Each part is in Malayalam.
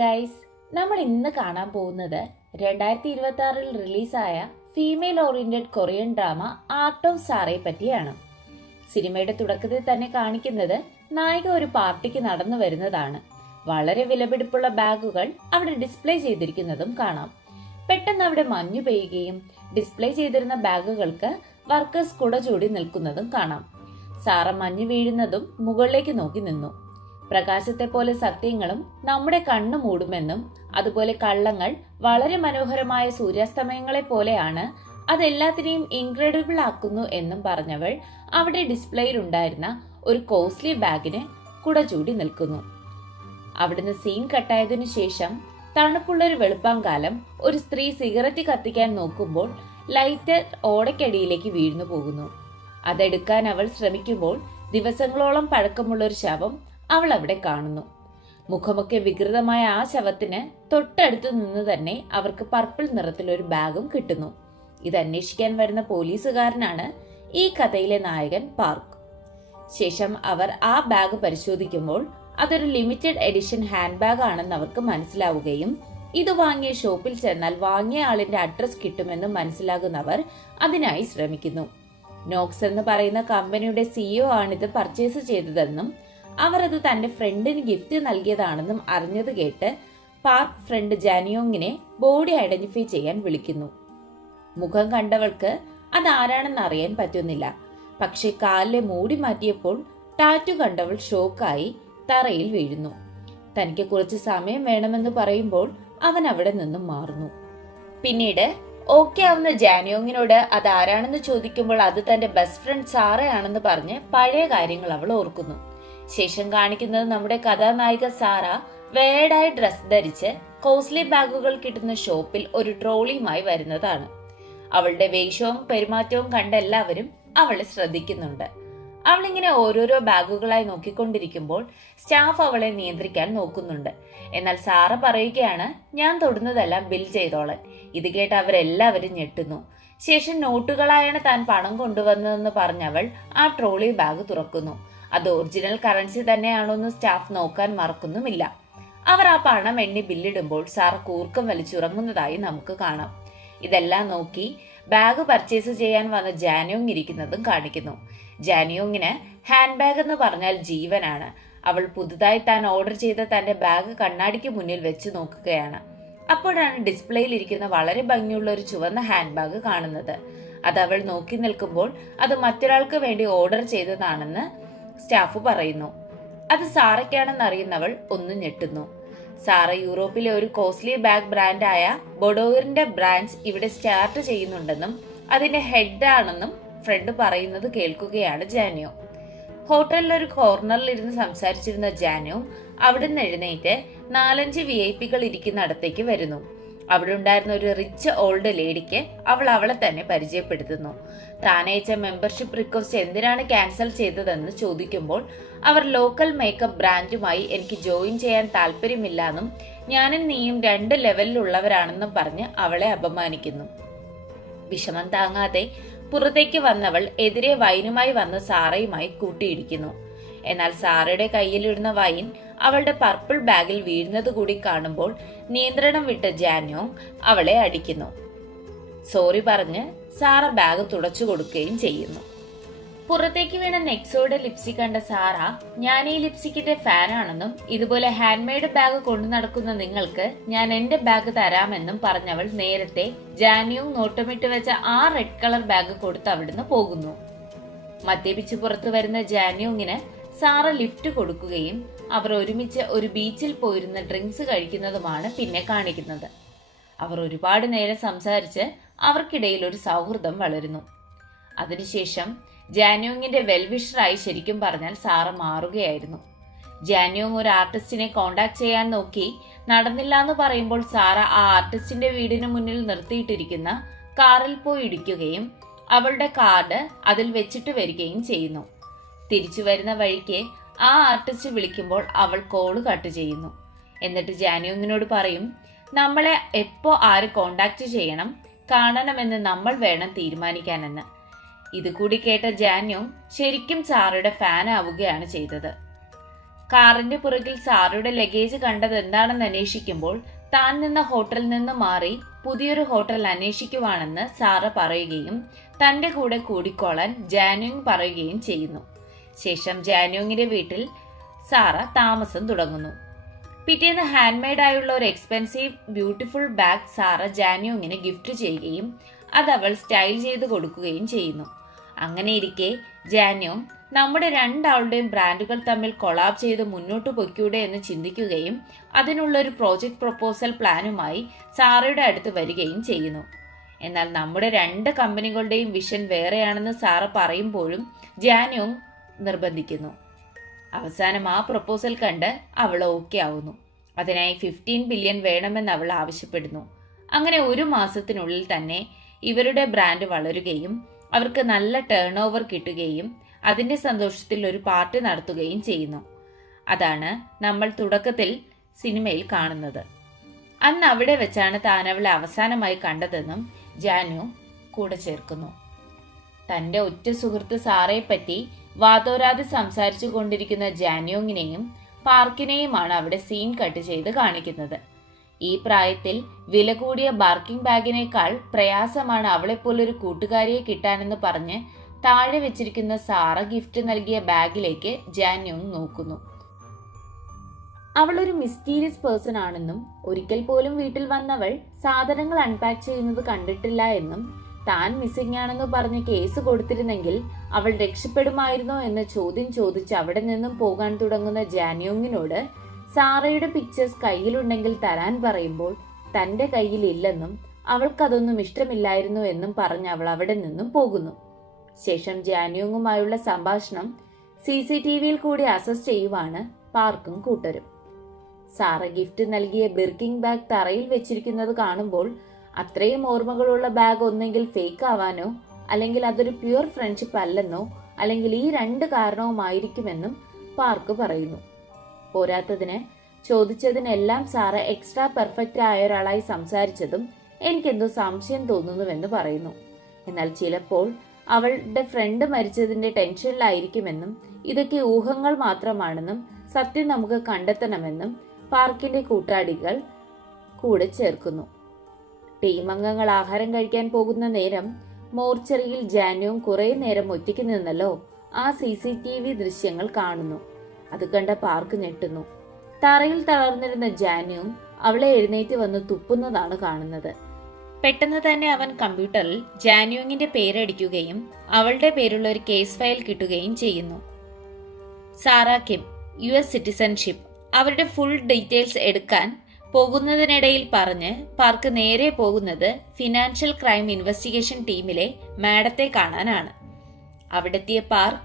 ഗൈസ്, നമ്മൾ ഇന്ന് കാണാൻ പോകുന്നത് 2026 റിലീസായ female oriented Korean drama art of സാറയെ പറ്റിയാണ്. സിനിമയുടെ തുടക്കത്തിൽ തന്നെ കാണിക്കുന്നത് നായിക ഒരു പാർട്ടിക്ക് നടന്നു വരുന്നതാണ്. വളരെ വിലപിടിപ്പുള്ള ബാഗുകൾ അവിടെ ഡിസ്പ്ലേ ചെയ്തിരിക്കുന്നതും കാണാം. പെട്ടെന്ന് അവിടെ മഞ്ഞു പെയ്യുകയും ഡിസ്പ്ലേ ചെയ്തിരുന്ന ബാഗുകൾക്ക് വർക്കേഴ്സ് കുട ചൂടി നിൽക്കുന്നതും കാണാം. സാറ മഞ്ഞു വീഴുന്നതും മുകളിലേക്ക് നോക്കി നിന്നു. പ്രകാശത്തെ പോലെ സത്യങ്ങളും നമ്മുടെ കണ്ണു മൂടുമെന്നും അതുപോലെ കള്ളങ്ങൾ വളരെ മനോഹരമായ സൂര്യാസ്തമയങ്ങളെ പോലെയാണ്, അതെല്ലാത്തിനെയും ഇൻക്രെഡിബിൾ ആക്കുന്നു എന്നും പറഞ്ഞവൾ അവിടെ ഡിസ്പ്ലേയിൽ ഉണ്ടായിരുന്ന ഒരു കോസ്റ്റ്ലി ബാഗിന് കുട ചൂടി നിൽക്കുന്നു. അവിടുന്ന് സീൻ കട്ടായതിനു ശേഷം തണുപ്പുള്ളൊരു വെളുപ്പാങ്കാലം ഒരു സ്ത്രീ സിഗരറ്റ് കത്തിക്കാൻ നോക്കുമ്പോൾ ലൈറ്റർ ഓടയ്ക്കടിയിലേക്ക് വീഴ്ന്നു പോകുന്നു. അതെടുക്കാൻ അവൾ ശ്രമിക്കുമ്പോൾ ദിവസങ്ങളോളം പഴക്കമുള്ള ഒരു ശവം അവൾ അവിടെ കാണുന്നു. മുഖമൊക്കെ വികൃതമായ ആ ശവത്തിന് തൊട്ടടുത്ത് നിന്ന് തന്നെ അവർക്ക് പർപ്പിൾ നിറത്തിലൊരു ബാഗും കിട്ടുന്നു. ഇത് അന്വേഷിക്കാൻ വരുന്ന പോലീസുകാരനാണ് ഈ കഥയിലെ നായകൻ പാർക്ക്. ശേഷം അവർ ആ ബാഗ് പരിശോധിക്കുമ്പോൾ അതൊരു ലിമിറ്റഡ് എഡിഷൻ ഹാൻഡ് ബാഗ് ആണെന്ന് അവർക്ക് മനസ്സിലാവുകയും ഇത് വാങ്ങിയ ഷോപ്പിൽ ചെന്നാൽ വാങ്ങിയ ആളിന്റെ അഡ്രസ് കിട്ടുമെന്ന് മനസ്സിലാകുന്നവർ അതിനായി ശ്രമിക്കുന്നു. നോക്സ് എന്ന് പറയുന്ന കമ്പനിയുടെ സിഇഒ ആണിത് പർച്ചേസ് ചെയ്തതെന്നും അവർ അത് തന്റെ ഫ്രണ്ടിന് ഗിഫ്റ്റ് നൽകിയതാണെന്നും അറിഞ്ഞത് കേട്ട് പാർക്ക് ഫ്രണ്ട് ജാനിയോങ്ങിനെ ബോഡി ഐഡന്റിഫൈ ചെയ്യാൻ വിളിക്കുന്നു. മുഖം കണ്ടവൾക്ക് അതാരാണെന്ന് അറിയാൻ പറ്റുന്നില്ല. പക്ഷെ കാലിലെ മൂടി മാറ്റിയപ്പോൾ ടാറ്റു കണ്ടവൾ ഷോക്കായി തറയിൽ വീഴുന്നു. തനിക്ക് കുറച്ച് സമയം വേണമെന്ന് പറയുമ്പോൾ അവൻ അവിടെ നിന്നും മാറുന്നു. പിന്നീട് ഓക്കെ ആവുന്ന ജാനിയോങ്ങിനോട് അതാരാണെന്ന് ചോദിക്കുമ്പോൾ അത് തന്റെ ബെസ്റ്റ് ഫ്രണ്ട് സാറയാണെന്ന് പറഞ്ഞ് പഴയ കാര്യങ്ങൾ അവൾ ഓർക്കുന്നു. ശേഷം കാണിക്കുന്നത് നമ്മുടെ കഥാനായിക സാറ വേർഡായി ഡ്രസ് ധരിച്ച് കോസ്റ്റ്ലി ബാഗുകൾ കിട്ടുന്ന ഷോപ്പിൽ ഒരു ട്രോളിയുമായി വരുന്നതാണ്. അവളുടെ വേഷവും പെരുമാറ്റവും കണ്ട എല്ലാവരും അവളെ ശ്രദ്ധിക്കുന്നുണ്ട്. അവളിങ്ങനെ ഓരോരോ ബാഗുകളായി നോക്കിക്കൊണ്ടിരിക്കുമ്പോൾ സ്റ്റാഫ് അവളെ നിയന്ത്രിക്കാൻ നോക്കുന്നുണ്ട്. എന്നാൽ സാറ പറയുകയാണ്, ഞാൻ തൊടുന്നതെല്ലാം ബിൽ ചെയ്തോളാൻ. ഇത് കേട്ട് അവരെല്ലാവരും ഞെട്ടുന്നു. ശേഷം നോട്ടുകളായാണ് താൻ പണം കൊണ്ടുവന്നതെന്ന് പറഞ്ഞവൾ ആ ട്രോളി ബാഗ് തുറക്കുന്നു. അത് ഒറിജിനൽ കറൻസി തന്നെയാണോ എന്ന് സ്റ്റാഫ് നോക്കാൻ മറക്കുന്നുമില്ല. അവർ ആ പണം എണ്ണി ബില്ലിടുമ്പോൾ സാർ കൂർക്കം വലിച്ചുറങ്ങുന്നതായി നമുക്ക് കാണാം. ഇതെല്ലാം നോക്കി ബാഗ് പർച്ചേസ് ചെയ്യാൻ വന്ന ജാനിയോങ് ഇരിക്കുന്നതും കാണിക്കുന്നു. ജാനിയോങ്ങിന് ഹാൻഡ് ബാഗ് എന്ന് പറഞ്ഞാൽ ജീവനാണ്. അവൾ പുതുതായി താൻ ഓർഡർ ചെയ്ത തന്റെ ബാഗ് കണ്ണാടിക്ക് മുന്നിൽ വെച്ച് നോക്കുകയാണ്. അപ്പോഴാണ് ഡിസ്പ്ലേയിൽ ഇരിക്കുന്ന വളരെ ഭംഗിയുള്ള ഒരു ചുവന്ന ഹാൻഡ് ബാഗ് കാണുന്നത്. അത് അവൾ നോക്കി നിൽക്കുമ്പോൾ അത് മറ്റൊരാൾക്ക് വേണ്ടി ഓർഡർ ചെയ്തതാണെന്ന് സ്റ്റാഫ് പറയുന്നു. അത് സാറയ്ക്കാണെന്ന് അറിയുന്നവൾ ഒന്ന് ഞെട്ടുന്നു. സാറ യൂറോപ്പിലെ ഒരു കോസ്റ്റ്ലി ബാഗ് ബ്രാൻഡായ ബൊഡോറിന്റെ ബ്രാഞ്ച് ഇവിടെ സ്റ്റാർട്ട് ചെയ്യുന്നുണ്ടെന്നും അതിന്റെ ഹെഡ് ആണെന്നും ഫ്രണ്ട് പറയുന്നത് കേൾക്കുകയാണ് ജാനിയോ. ഹോട്ടലിലൊരു കോർണറിൽ ഇരുന്ന് സംസാരിച്ചിരുന്ന ജാനിയോ അവിടുന്ന് എഴുന്നേറ്റ് 4-5 VIP ഇരിക്കുന്നിടത്തേക്ക് വരുന്നു. അവിടെ ഉണ്ടായിരുന്ന ഒരു റിച്ച് ഓൾഡ് ലേഡിക്ക് അവളെ തന്നെ പരിചയപ്പെടുത്തുന്നു. താനയച്ച മെമ്പർഷിപ്പ് റിക്വസ്റ്റ് എന്തിനാണ് ക്യാൻസൽ ചെയ്തതെന്ന് ചോദിക്കുമ്പോൾ അവർ ലോക്കൽ മേക്കപ്പ് ബ്രാൻഡുമായി എനിക്ക് ജോയിൻ ചെയ്യാൻ താല്പര്യമില്ലെന്നും ഞാനും നീയും 2 ലെവലിലുള്ളവരാണെന്നും പറഞ്ഞ് അവളെ അപമാനിക്കുന്നു. വിഷമം താങ്ങാതെ പുറത്തേക്ക് വന്നവൾ എതിരെ വൈനുമായി വന്ന് സാറയുമായി കൂട്ടിയിടിക്കുന്നു. എന്നാൽ സാറയുടെ കയ്യിലിടുന്ന വൈൻ അവളുടെ പർപ്പിൾ ബാഗിൽ വീഴുന്നത് കൂടി കാണുമ്പോൾ നിയന്ത്രണം വിട്ട ജാനിയോങ് അവളെ അടിക്കുന്നു. സോറി പറഞ്ഞ് സാറ ബാഗ് തുടച്ചു കൊടുക്കുകയും ചെയ്യുന്നു. പുറത്തേക്ക് വീണ നെക്സോയുടെ ലിപ്സ്റ്റിക് കണ്ട സാറ, ഞാൻ ഈ ലിപ്സ്റ്റിക്കിന്റെ ഫാനാണെന്നും ഇതുപോലെ ഹാൻഡ് മെയ്ഡ് ബാഗ് കൊണ്ടു നടക്കുന്ന നിങ്ങൾക്ക് ഞാൻ എന്റെ ബാഗ് തരാമെന്നും പറഞ്ഞവൾ നേരത്തെ ജാനിയോങ് നോട്ടമിട്ട് വെച്ച ആ റെഡ് കളർ ബാഗ് കൊടുത്ത് അവിടുന്ന് പോകുന്നു. മദ്യപിച്ച് പുറത്തു വരുന്ന ജാനിയോങ്ങിന് സാറ ലിഫ്റ്റ് കൊടുക്കുകയും അവർ ഒരുമിച്ച് ഒരു ബീച്ചിൽ പോയിരുന്ന് ഡ്രിങ്ക്സ് കഴിക്കുന്നതുമാണ് പിന്നെ കാണിക്കുന്നത്. അവർ ഒരുപാട് നേരം സംസാരിച്ച് അവർക്കിടയിൽ ഒരു സൗഹൃദം വളരുന്നു. അതിനുശേഷം ജാനിയോങ്ങിന്റെ വെൽവിഷറായി ശരിക്കും പറഞ്ഞാൽ സാറ മാറുകയായിരുന്നു. ജാനിയോങ് ഒരു ആർട്ടിസ്റ്റിനെ കോണ്ടാക്ട് ചെയ്യാൻ നോക്കി നടന്നില്ല എന്ന് പറയുമ്പോൾ സാറ ആ ആർട്ടിസ്റ്റിന്റെ വീടിന് മുന്നിൽ നിർത്തിയിട്ടിരിക്കുന്ന കാറിൽ പോയി ഇടിക്കുകയും അവളുടെ കാർഡ് അതിൽ വെച്ചിട്ട് വരികയും ചെയ്യുന്നു. തിരിച്ചു വരുന്ന വഴിക്ക് ആ ആർട്ടിസ്റ്റ് വിളിക്കുമ്പോൾ അവൾ കോള് കട്ട് ചെയ്യുന്നു. എന്നിട്ട് ജാനിയോങ്ങിനോട് പറയും, നമ്മളെ എപ്പോ ആര് കോണ്ടാക്ട് ചെയ്യണം കാണണമെന്ന് നമ്മൾ വേണം തീരുമാനിക്കാനെന്ന്. ഇത് കൂടി കേട്ട ജാനിയോങ് ശരിക്കും സാറയുടെ ഫാൻ ആവുകയാണ് ചെയ്തത്. കാറിന്റെ പുറകിൽ സാറയുടെ ലഗേജ് കണ്ടത് എന്താണെന്ന് അന്വേഷിക്കുമ്പോൾ താൻ നിന്ന ഹോട്ടലിൽ നിന്ന് മാറി പുതിയൊരു ഹോട്ടൽ അന്വേഷിക്കുവാണെന്ന് സാറ പറയുകയും തന്റെ കൂടെ കൂടിക്കോളാൻ ജാനുങ് പറയുകയും ചെയ്യുന്നു. ശേഷം ജാനുങ്ങിന്റെ വീട്ടിൽ സാറ താമസം തുടങ്ങുന്നു. പിറ്റേന്ന് ഹാൻഡ് മെയ്ഡ് ആയുള്ള ഒരു എക്സ്പെൻസീവ് ബ്യൂട്ടിഫുൾ ബാഗ് സാറ ജാനുങ്ങിന് ഗിഫ്റ്റ് ചെയ്യുകയും അത് അവൾ സ്റ്റൈൽ ചെയ്ത് കൊടുക്കുകയും ചെയ്യുന്നു. അങ്ങനെ ഇരിക്കെ ജാനുങ് നമ്മുടെ രണ്ടാളുടെയും ബ്രാൻഡുകൾ തമ്മിൽ കൊളാബ് ചെയ്ത് മുന്നോട്ട് പൊയ്ക്കൂടെ എന്ന് ചിന്തിക്കുകയും അതിനുള്ളൊരു പ്രോജക്റ്റ് പ്രൊപ്പോസൽ പ്ലാനുമായി സാറയുടെ അടുത്ത് വരികയും ചെയ്യുന്നു. എന്നാൽ നമ്മുടെ രണ്ട് കമ്പനികളുടെയും വിഷൻ വേറെയാണെന്ന് സാറ പറയുമ്പോഴും ജാനുങ് നിർബന്ധിക്കുന്നു. അവസാനം ആ പ്രൊപ്പോസൽ കണ്ട് അവൾ ഓക്കെ ആവുന്നു. അതിനായി 15 ബില്യൺ വേണമെന്ന് അവൾ ആവശ്യപ്പെടുന്നു. അങ്ങനെ 1 മാസത്തിനുള്ളിൽ തന്നെ ഇവരുടെ ബ്രാൻഡ് വളരുകയും അവർക്ക് നല്ല ടേൺ ഓവർ കിട്ടുകയും അതിന്റെ സന്തോഷത്തിൽ ഒരു പാർട്ടി നടത്തുകയും ചെയ്യുന്നു. അതാണ് നമ്മൾ തുടക്കത്തിൽ സിനിമയിൽ കാണുന്നത്. അന്ന് അവിടെ വെച്ചാണ് താൻ അവളെ അവസാനമായി കണ്ടതെന്നും ജാനു കൂടെ ചേർക്കുന്നു. തന്റെ ഒറ്റ സുഹൃത്ത് സാറയെപ്പറ്റി വാതോരാതെ സംസാരിച്ചു കൊണ്ടിരിക്കുന്ന ജാനുങ്ങിനെയും പാർക്കിനെയുമാണ് അവിടെ സീൻ കട്ട് ചെയ്ത് കാണിക്കുന്നത്. ഈ പ്രായത്തിൽ വില കൂടിയ ബാർക്കിംഗ് ബാഗിനേക്കാൾ പ്രയാസമാണ് അവളെപ്പോലൊരു കൂട്ടുകാരിയെ കിട്ടാനെന്ന് പറഞ്ഞ് താഴെ വെച്ചിരിക്കുന്ന സാറ ഗിഫ്റ്റ് നൽകിയ ബാഗിലേക്ക് ജാനുങ് നോക്കുന്നു. അവൾ ഒരു മിസ്റ്റീരിയസ് പേഴ്സൺ ആണെന്നും ഒരിക്കൽ പോലും വീട്ടിൽ വന്നവൾ സാധനങ്ങൾ അൺപാക്ക് ചെയ്യുന്നത് കണ്ടിട്ടില്ല എന്നും താൻ മിസ്സിംഗ് ആണെന്ന് പറഞ്ഞ് കേസ് കൊടുത്തിരുന്നെങ്കിൽ അവൾ രക്ഷപ്പെടുമായിരുന്നോ എന്ന ചോദ്യം ചോദിച്ച് അവിടെ നിന്നും പോകാൻ തുടങ്ങുന്ന ജാനുങ്ങിനോട് സാറയുടെ പിക്ചേഴ്സ് കയ്യിലുണ്ടെങ്കിൽ തരാൻ പറയുമ്പോൾ തന്റെ കയ്യിൽ ഇല്ലെന്നും അവൾക്കതൊന്നും ഇഷ്ടമില്ലായിരുന്നു എന്നും പറഞ്ഞ് അവൾ അവിടെ നിന്നും പോകുന്നു. ശേഷം ജാനുങ്ങുമായുള്ള സംഭാഷണം CCTVയിൽ കൂടി അസസ് ചെയ്യുവാണ് പാർക്കും കൂട്ടരും. സാറ ഗിഫ്റ്റ് നൽകിയ ബിർക്കിംഗ് ബാഗ് തറയിൽ വെച്ചിരിക്കുന്നത് കാണുമ്പോൾ അത്രയും ഓർമ്മകളുള്ള ബാഗ് ഒന്നെങ്കിൽ ഫേക്ക് ആവാനോ അല്ലെങ്കിൽ അതൊരു പ്യുവർ ഫ്രണ്ട്ഷിപ്പ് അല്ലെന്നോ അല്ലെങ്കിൽ ഈ 2 കാരണവുമായിരിക്കുമെന്നും പാർക്ക് പറയുന്നു. പോരാത്തതിന് ചോദിച്ചതിനെല്ലാം സാറ എക്സ്ട്രാ പെർഫെക്റ്റ് ആയ ഒരാളായി സംസാരിച്ചതും എനിക്കെന്തോ സംശയം തോന്നുന്നുവെന്ന് പറയുന്നു. എന്നാൽ ചിലപ്പോൾ അവളുടെ ഫ്രണ്ട് മരിച്ചതിന്റെ ടെൻഷനിലായിരിക്കുമെന്നും ഇതൊക്കെ ഊഹങ്ങൾ മാത്രമാണെന്നും സത്യം നമുക്ക് കണ്ടെത്തണമെന്നും പാർക്കിന്റെ കൂട്ടാളികൾ കൂടെ ചേർക്കുന്നു. ടീം അംഗങ്ങൾ ആഹാരം കഴിക്കാൻ പോകുന്ന നേരം മോർച്ചറിയിൽ ജാനുവും കുറെ നേരം ഒറ്റയ്ക്ക് നിന്നല്ലോ ആ CCTV ദൃശ്യങ്ങൾ കാണുന്നു. അത് കണ്ട പാർക്ക് ഞെട്ടുന്നു. തറയിൽ തളർന്നിരുന്ന ജാനുവും അവളെ എഴുന്നേറ്റ് വന്ന് തുപ്പുന്നതാണ് കാണുന്നത്. പെട്ടെന്ന് തന്നെ അവൻ കമ്പ്യൂട്ടറിൽ ജാനുങ്ങിന്റെ പേരടിക്കുകയും അവളുടെ പേരുള്ള ഒരു കേസ് ഫയൽ കിട്ടുകയും ചെയ്യുന്നു. Sara Kim, US citizenship. അവരുടെ ഫുൾ ഡീറ്റെയിൽസ് എടുക്കാൻ പോകുന്നതിനിടയിൽ പറഞ്ഞ് പാർക്ക് നേരെ പോകുന്നത് ഫിനാൻഷ്യൽ ക്രൈം ഇൻവെസ്റ്റിഗേഷൻ ടീമിലെ മാഡത്തെ കാണാനാണ്. അവിടെത്തിയ പാർക്ക്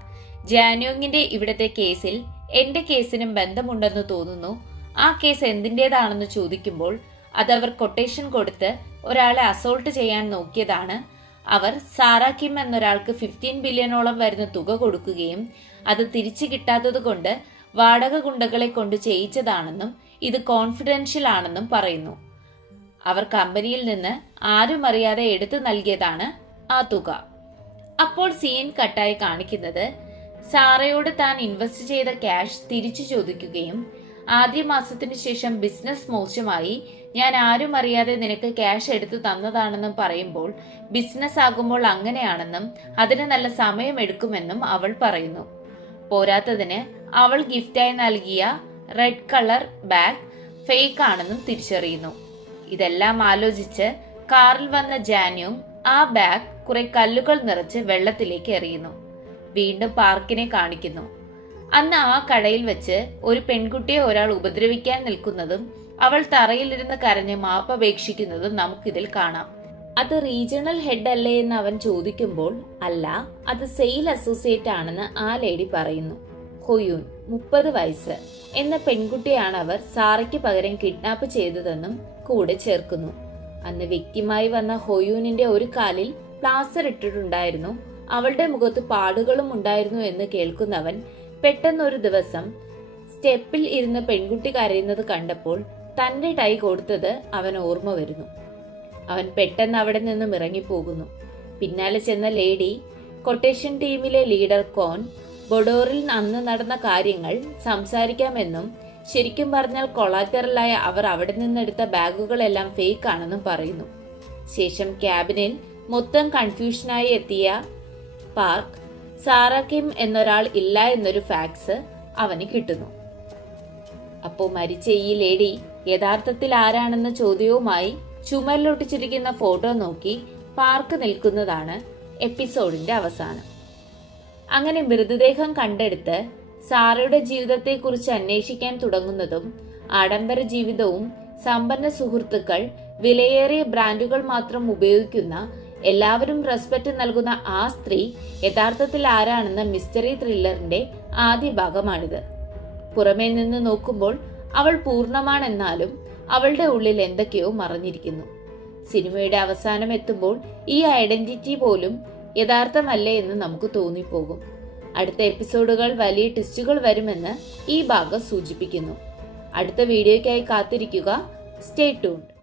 ജാനുങ്ങിന്റെ ഇവിടത്തെ കേസിൽ എന്റെ കേസിനും ബന്ധമുണ്ടെന്ന് തോന്നുന്നു, ആ കേസ് എന്തിൻ്റെതാണെന്ന് ചോദിക്കുമ്പോൾ അതവർ കൊട്ടേഷൻ കൊടുത്ത് ഒരാളെ അസോൾട്ട് ചെയ്യാൻ നോക്കിയതാണ്. അവർ സാറ കിം എന്നൊരാൾക്ക് 15 ബില്യണോളം വരുന്ന തുക കൊടുക്കുകയും അത് തിരിച്ചു കിട്ടാത്തത് കൊണ്ട് വാടക ഗുണ്ടകളെ കൊണ്ട് ചെയ്യിച്ചതാണെന്നും ഇത് കോൺഫിഡൻഷ്യൽ ആണെന്നും പറയുന്നു. അവർ കമ്പനിയിൽ നിന്ന് ആരും അറിയാതെ എടുത്തു നൽകിയതാണ് ആ തുക. അപ്പോൾ സീൻ കട്ടായി കാണിക്കുന്നത് സാറയോട് താൻ ഇൻവെസ്റ്റ് ചെയ്ത ക്യാഷ് തിരിച്ചു ചോദിക്കുകയും ആദ്യ മാസത്തിനു ശേഷം ബിസിനസ് മോശമായി, ഞാൻ ആരും അറിയാതെ നിനക്ക് ക്യാഷ് എടുത്തു തന്നതാണെന്നും പറയുമ്പോൾ ബിസിനസ് ആകുമ്പോൾ അങ്ങനെയാണെന്നും അതിന് നല്ല സമയമെടുക്കുമെന്നും അവൾ പറയുന്നു. പോരാത്തതിന് അവൾ ഗിഫ്റ്റായി നൽകിയ റെഡ് കളർ ബാഗ് ഫേക്ക് ആണെന്നും തിരിച്ചറിയുന്നു. ഇതെല്ലാം ആലോചിച്ച് കാറിൽ വന്ന ജാനുവും ആ ബാഗ് കുറെ കല്ലുകൾ നിറച്ച് വെള്ളത്തിലേക്ക് എറിയുന്നു. വീണ്ടും പാർക്കിനെ കാണിക്കുന്നു. അന്ന് ആ കടയിൽ വെച്ച് ഒരു പെൺകുട്ടിയെ ഒരാൾ ഉപദ്രവിക്കാൻ നിൽക്കുന്നതും അവൾ തറയിലിരുന്ന് കരഞ്ഞ് മാപ്പപേക്ഷിക്കുന്നതും നമുക്കിതിൽ കാണാം. അത് റീജിയണൽ ഹെഡ് അല്ലേ എന്ന് അവൻ ചോദിക്കുമ്പോൾ അല്ല, അത് സെയിൽ അസോസിയേറ്റ് ആണെന്ന് ആ ലേഡി പറയുന്നു. ഹൊയൂൻ 30 വയസ്സ് എന്ന പെൺകുട്ടിയാണ് അവർ സാറയ്ക്ക് പകരം കിഡ്നാപ്പ് ചെയ്തതെന്നും കൂടെ ചേർക്കുന്നു. അന്ന് വ്യക്തിമായി വന്ന ഹൊയൂനിന്റെ ഒരു കാലിൽ പ്ലാസ്റ്റർ ഇട്ടിട്ടുണ്ടായിരുന്നു, അവളുടെ മുഖത്ത് പാടുകളും ഉണ്ടായിരുന്നു എന്ന് കേൾക്കുന്നവൻ പെട്ടെന്നൊരു ദിവസം സ്റ്റെപ്പിൽ ഇരുന്ന് പെൺകുട്ടി കരയുന്നത് കണ്ടപ്പോൾ തന്റെ ടൈ കൊടുത്തത് അവൻ ഓർമ്മ വരുന്നു. അവൻ പെട്ടെന്ന് അവിടെ നിന്നും ഇറങ്ങിപ്പോകുന്നു. പിന്നാലെ ചെന്ന ലേഡി കൊട്ടേഷൻ ടീമിലെ ലീഡർ കോൻ ബൊഡോറിൽ അന്ന് നടന്ന കാര്യങ്ങൾ സംസാരിക്കാമെന്നും ശരിക്കും പറഞ്ഞാൽ കൊളാറ്ററലായ അവർ അവിടെ നിന്നെടുത്ത ബാഗുകളെല്ലാം ഫേക്ക് ആണെന്നും പറയുന്നു. ശേഷം ക്യാബിനിൽ മൊത്തം കൺഫ്യൂഷനായി എത്തിയ പാർക്ക് സാറ കിം എന്നൊരാൾ ഇല്ല എന്നൊരു ഫാക്സ് അവന് കിട്ടുന്നു. അപ്പോ മരിച്ച ഈ ലേഡി യഥാർത്ഥത്തിൽ ആരാണെന്ന ചോദ്യവുമായി ചുമരിലൊട്ടിച്ചിരിക്കുന്ന ഫോട്ടോ നോക്കി പാർക്ക് നിൽക്കുന്നതാണ് എപ്പിസോഡിന്റെ അവസാനം. അങ്ങനെ മൃതദേഹം കണ്ടെടുത്ത് സാറയുടെ ജീവിതത്തെക്കുറിച്ച് അന്വേഷിക്കാൻ തുടങ്ങുന്നതും ആഡംബര ജീവിതവും സമ്പന്ന സുഹൃത്തുക്കൾ, വിലയേറിയ ബ്രാൻഡുകൾ മാത്രം ഉപയോഗിക്കുന്ന, എല്ലാവരും റെസ്പെക്ട് നൽകുന്ന ആ സ്ത്രീ യഥാർത്ഥത്തിൽ ആരാണെന്ന മിസ്റ്ററി ത്രില്ലറിന്റെ ആദ്യ ഭാഗമാണിത്. പുറമേ നിന്ന് നോക്കുമ്പോൾ അവൾ പൂർണ്ണമാണെന്നാലും അവളുടെ ഉള്ളിൽ എന്തൊക്കെയോ മറഞ്ഞിരിക്കുന്നു. സിനിമയുടെ അവസാനം എത്തുമ്പോൾ ഈ ഐഡന്റിറ്റി പോലും യഥാർത്ഥമല്ലേ എന്ന് നമുക്ക് തോന്നിപ്പോകും. അടുത്ത എപ്പിസോഡുകൾ വലിയ ട്വിസ്റ്റുകൾ വരുമെന്ന് ഈ ഭാഗം സൂചിപ്പിക്കുന്നു. അടുത്ത വീഡിയോയ്ക്കായി കാത്തിരിക്കുക. Stay tuned.